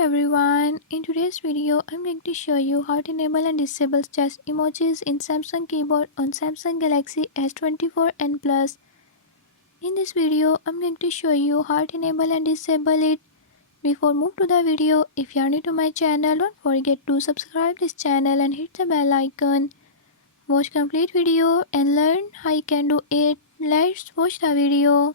everyone, in today's video I'm going to show you how to enable and disable text emojis in Samsung keyboard on Samsung Galaxy S24 and Plus. In this video I'm going to show you how to enable and disable it. Before move to the video, if you are new to my channel, don't forget to subscribe this channel and hit the bell icon. Watch complete video and learn how you can do it. Let's watch the video.